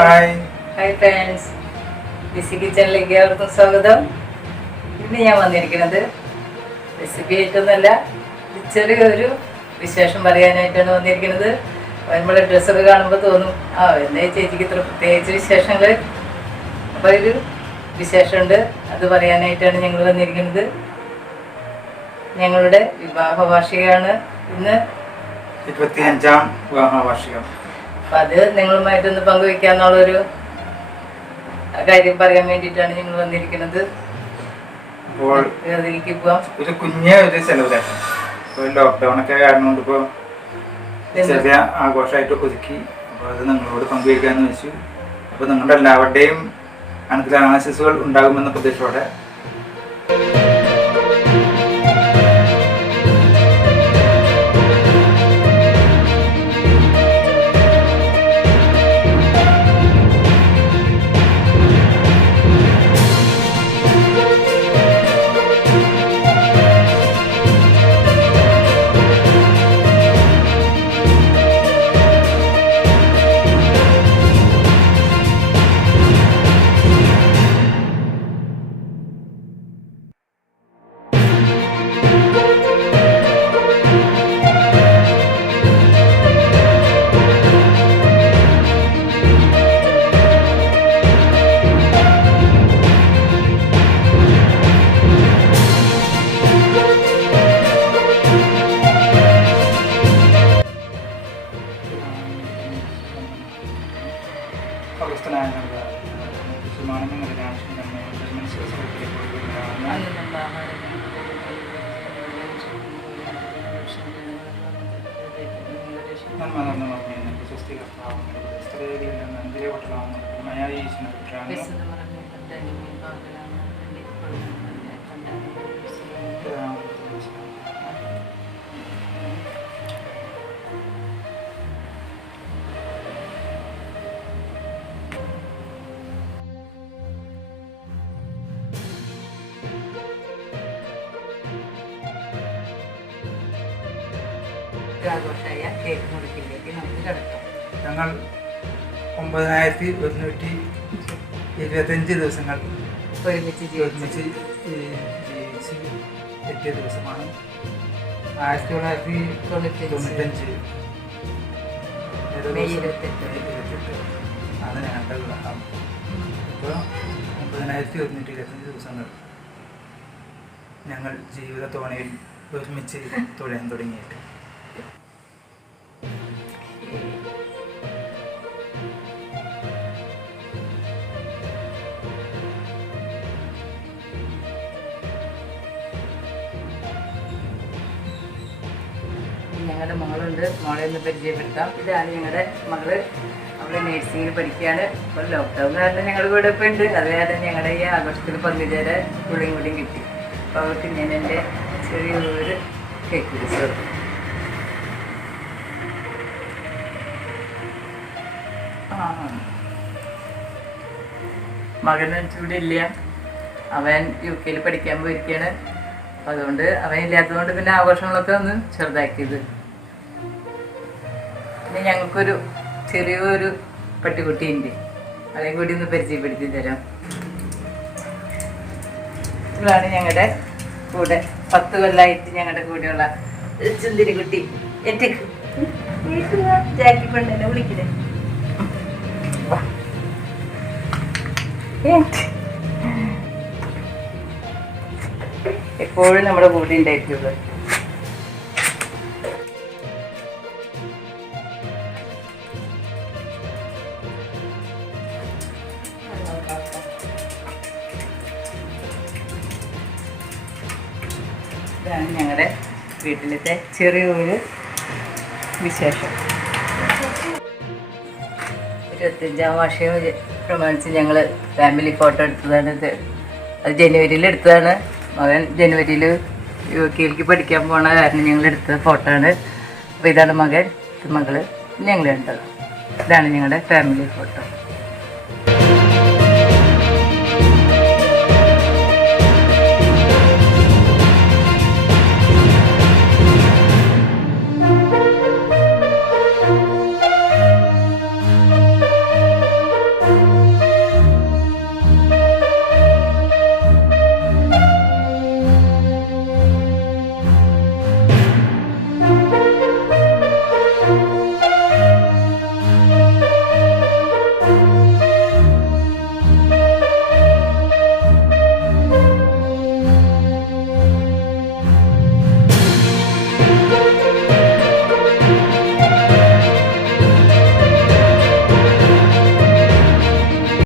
Hi friends, BC കിച്ചണിലേക്ക് അവർക്കും സ്വാഗതം. ഇന്ന് ഞാൻ വന്നിരിക്കുന്നത് റെസിപ്പി ആയിട്ടൊന്നുമല്ല, ചെറിയൊരു വിശേഷം പറയാനായിട്ടാണ് വന്നിരിക്കുന്നത്. നമ്മളെ ഡ്രസ്സൊക്കെ കാണുമ്പോൾ തോന്നും എന്താ ചേച്ചിക്ക് ഇത്ര പ്രത്യേകിച്ച് വിശേഷങ്ങൾ. അപ്പോൾ ഒരു വിശേഷമുണ്ട്, അത് പറയാനായിട്ടാണ് ഞങ്ങൾ വന്നിരിക്കുന്നത്. ഞങ്ങളുടെ വിവാഹ വാർഷികമാണ് ഇന്ന്, 25ാം വിവാഹ വാർഷികം. അപ്പം അത് നിങ്ങളുമായിട്ടൊന്ന് പങ്കുവയ്ക്കാന്നുള്ളൊരു കാര്യം പറയാൻ വേണ്ടിയിട്ടാണ് ഞങ്ങൾ വന്നിരിക്കുന്നത്. അപ്പോൾ അതിലേക്ക് പോവാം. ഒരു ഒരു സെലിബ്രേഷൻ. ഇപ്പോൾ ലോക്ക്ഡൗൺ ഒക്കെ കാരണം കൊണ്ട് ഇപ്പോൾ ചെറിയ ആഘോഷമായിട്ട് ഒതുക്കി. അപ്പോൾ അത് നിങ്ങളോട് പങ്കുവയ്ക്കാമെന്ന് വെച്ചു. അപ്പോൾ നിങ്ങളുടെ എല്ലാവരുടെയും അനുഗ്രഹാശിസുകൾ ഉണ്ടാകുമെന്ന പ്രതീക്ഷയോടെ ഞങ്ങൾ 9125 ദിവസങ്ങൾ ഒരുമിച്ച് ജീവിച്ച് എത്തിയ ദിവസമാണ് 1995 മെയ് 28 ആണ് ഞങ്ങളുടെ വിവാഹം. ഇപ്പോൾ 9125 ദിവസങ്ങൾ ഞങ്ങൾ ജീവിത തോണിയിൽ ഒരുമിച്ച് തുഴയാൻ തുടങ്ങിയിട്ട്. ഞങ്ങളുടെ മകളുണ്ട്, മോളെ ഒന്ന് പരിചയപ്പെടുത്താം. ഇതാണ് ഞങ്ങളുടെ മകള്. അവള് നേഴ്സിംഗിൽ പഠിക്കുകയാണ്. ഇപ്പോൾ ലോക്ക്ഡൗൺ കാരണം ഞങ്ങൾ ഇവിടെ ഇപ്പോൾ ഉണ്ട്. അത് കാരണം ഞങ്ങളുടെ ഈ ആഘോഷത്തിൽ പങ്കുചേരാൻ കൂടെയും കൂടിയും കിട്ടി. അപ്പോൾ അവർക്ക് ഞാൻ എൻ്റെ ചെറിയൊരു കേക്ക് ചേർക്കും. മകൻ ഇവിടെ ഇല്ല, അവൻ UK പഠിക്കാൻ പോയിരിക്കുകയാണ്. അപ്പം അതുകൊണ്ട് അവൻ ഇല്ലാത്തതുകൊണ്ട് പിന്നെ ആഘോഷങ്ങളൊക്കെ ഒന്ന് ചെറുതാക്കിയത്. പിന്നെ ഞങ്ങൾക്കൊരു ചെറിയൊരു പട്ടിക്കുട്ടിയുണ്ട്, അതേ കൂടി ഒന്ന് പരിചയപ്പെടുത്തി തരാം. ഇവളാണ് ഞങ്ങളുടെ കൂടെ 10 കൊല്ലമായിട്ട് ഞങ്ങളുടെ കൂടെയുള്ള ചുന്തിരി കുട്ടി. എൻ്റെ ജാക്കി പെണ്ണെന്നെ വിളിക്കണേ. എപ്പോഴും നമ്മുടെ കൂടെ ഉണ്ടായിട്ടുള്ളത്. ഇതാണ് ഞങ്ങളുടെ വീട്ടിലത്തെ ചെറിയൊരു വിശേഷം. 25ാം വാർഷികം പ്രമാണിച്ച് ഞങ്ങൾ ഫാമിലി ഫോട്ടോ എടുത്തതാണ്. അത് ജനുവരിയിൽ എടുത്തതാണ്. മകൻ ജനുവരിയിൽ UK പഠിക്കാൻ പോണ കാരണം ഞങ്ങൾ എടുത്ത ഫോട്ടോ ആണ്. അപ്പോൾ ഇതാണ് മകൻ, ഇത് മകള്, ഞങ്ങൾ കണ്ടത്. ഇതാണ് ഞങ്ങളുടെ ഫാമിലി ഫോട്ടോ.